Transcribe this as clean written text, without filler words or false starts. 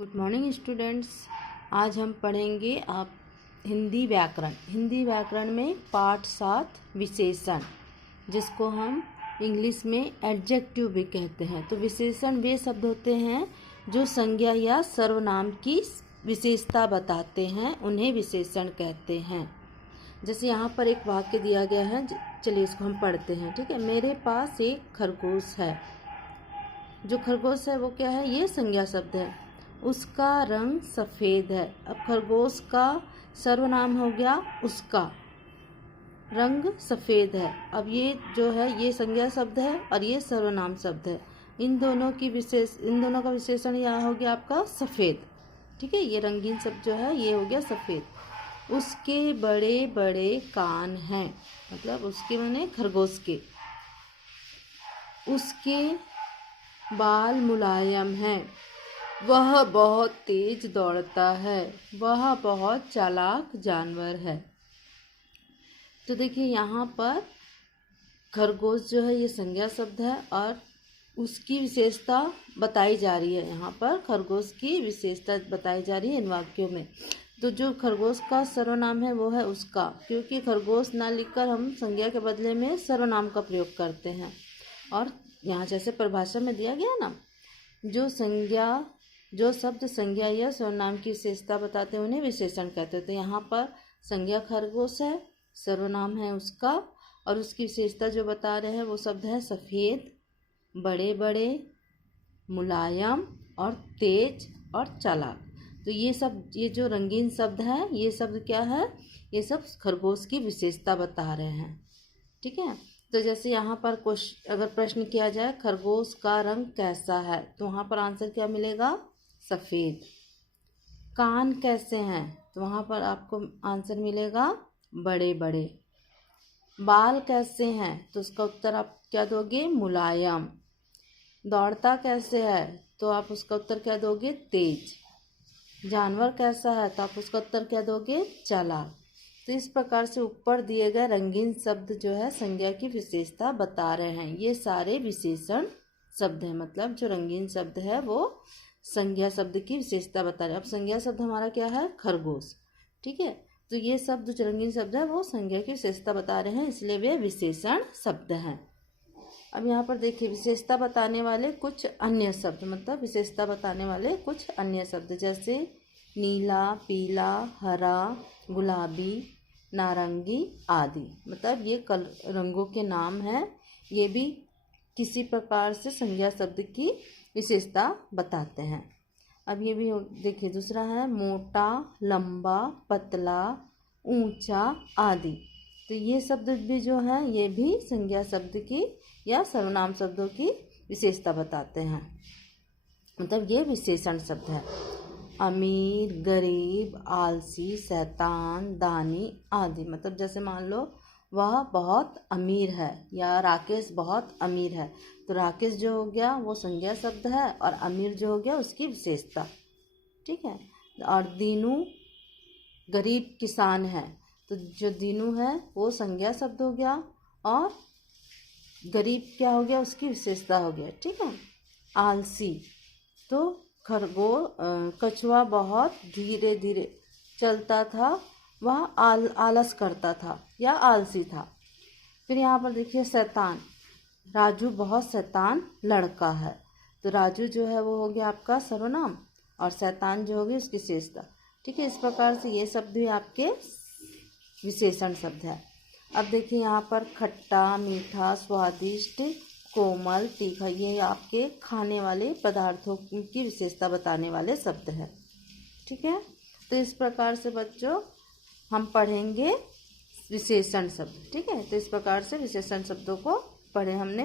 Good morning students. आज हम पढ़ेंगे आप हिंदी व्याकरण में पाठ 7 विशेषण, जिसको हम इंग्लिश में एडजेक्टिव भी कहते हैं। तो विशेषण वे शब्द होते हैं जो संज्ञा या सर्वनाम की विशेषता बताते हैं, उन्हें विशेषण कहते हैं। जैसे यहाँ पर एक वाक्य दिया गया है, चलिए इसको हम पढ़ते हैं। ठीक है, मेरे पास एक खरगोश है। जो खरगोश है वो क्या है? ये संज्ञा शब्द है। उसका रंग सफ़ेद है। अब खरगोश का सर्वनाम हो गया उसका रंग सफ़ेद है। अब ये जो है ये संज्ञा शब्द है और ये सर्वनाम शब्द है। इन दोनों का विशेषण यहाँ हो गया आपका सफ़ेद। ठीक है, ये रंगीन शब्द जो है ये हो गया सफ़ेद। उसके बड़े बड़े कान हैं, मतलब उसके माने खरगोश के। उसके बाल मुलायम हैं। वह बहुत तेज दौड़ता है। वह बहुत चालाक जानवर है। तो देखिए यहाँ पर खरगोश जो है ये संज्ञा शब्द है और उसकी विशेषता बताई जा रही है। यहाँ पर खरगोश की विशेषता बताई जा रही है इन वाक्यों में। तो जो खरगोश का सर्वनाम है वो है उसका, क्योंकि खरगोश ना लिखकर हम संज्ञा के बदले में सर्वनाम का प्रयोग करते हैं। और यहाँ जैसे परिभाषा में दिया गया ना, जो शब्द संज्ञा या सर्वनाम की विशेषता बताते हैं उन्हें विशेषण कहते हैं। तो यहाँ पर संज्ञा खरगोश है, सर्वनाम है उसका, और उसकी विशेषता जो बता रहे हैं वो शब्द है सफ़ेद, बड़े बड़े, मुलायम और तेज और चालाक। तो ये जो रंगीन शब्द है, ये शब्द क्या है? ये सब खरगोश की विशेषता बता रहे हैं। ठीक है, तो जैसे यहाँ पर अगर प्रश्न किया जाए खरगोश का रंग कैसा है, तो वहाँ पर आंसर क्या मिलेगा? सफ़ेद। कान कैसे हैं, तो वहाँ पर आपको आंसर मिलेगा बड़े बड़े। बाल कैसे हैं, तो उसका उत्तर आप क्या दोगे? मुलायम। दौड़ता कैसे है, तो आप उसका उत्तर क्या दोगे? तेज। जानवर कैसा है, तो आप उसका उत्तर क्या दोगे? चालाक। तो इस प्रकार से ऊपर दिए गए रंगीन शब्द जो है संज्ञा की विशेषता बता रहे हैं। ये सारे विशेषण शब्द हैं, मतलब जो रंगीन शब्द है वो संज्ञा शब्द की विशेषता बता रहे हैं। अब संज्ञा शब्द हमारा क्या है? खरगोश। ठीक है, तो ये शब्द जो रंगीन शब्द है वो संज्ञा की विशेषता बता रहे हैं, इसलिए वे विशेषण शब्द हैं। अब यहाँ पर देखिए विशेषता बताने वाले कुछ अन्य शब्द, मतलब विशेषता बताने वाले कुछ अन्य शब्द, जैसे नीला, पीला, हरा, गुलाबी, नारंगी आदि। मतलब ये रंगों के नाम हैं। ये भी किसी प्रकार से संज्ञा शब्द की विशेषता बताते हैं। अब ये भी देखिए दूसरा है मोटा, लंबा, पतला, ऊंचा आदि। तो ये शब्द भी जो है ये भी संज्ञा शब्द की या सर्वनाम शब्दों की विशेषता बताते हैं, मतलब ये विशेषण शब्द है। अमीर, गरीब, आलसी, शैतान, दानी आदि। मतलब जैसे मान लो वह बहुत अमीर है या राकेश बहुत अमीर है, तो राकेश जो हो गया वो संज्ञा शब्द है और अमीर जो हो गया उसकी विशेषता। ठीक है, और दीनू गरीब किसान है, तो जो दीनू है वो संज्ञा शब्द हो गया और गरीब क्या हो गया? उसकी विशेषता हो गया। ठीक है, आलसी, तो कछुआ बहुत धीरे धीरे चलता था, वह आलस करता था या आलसी था। फिर यहाँ पर देखिए शैतान, राजू बहुत शैतान लड़का है, तो राजू जो है वो हो गया आपका सर्वनाम और शैतान जो होगी उसकी विशेषता। ठीक है, इस प्रकार से ये शब्द भी आपके विशेषण शब्द है। अब देखिए यहाँ पर खट्टा, मीठा, स्वादिष्ट, कोमल, तीखा, ये आपके खाने वाले पदार्थों की विशेषता बताने वाले शब्द हैं। ठीक है, तो इस प्रकार से बच्चों हम पढ़ेंगे विशेषण शब्द। ठीक है, तो इस प्रकार से विशेषण शब्दों को पढ़े हमने।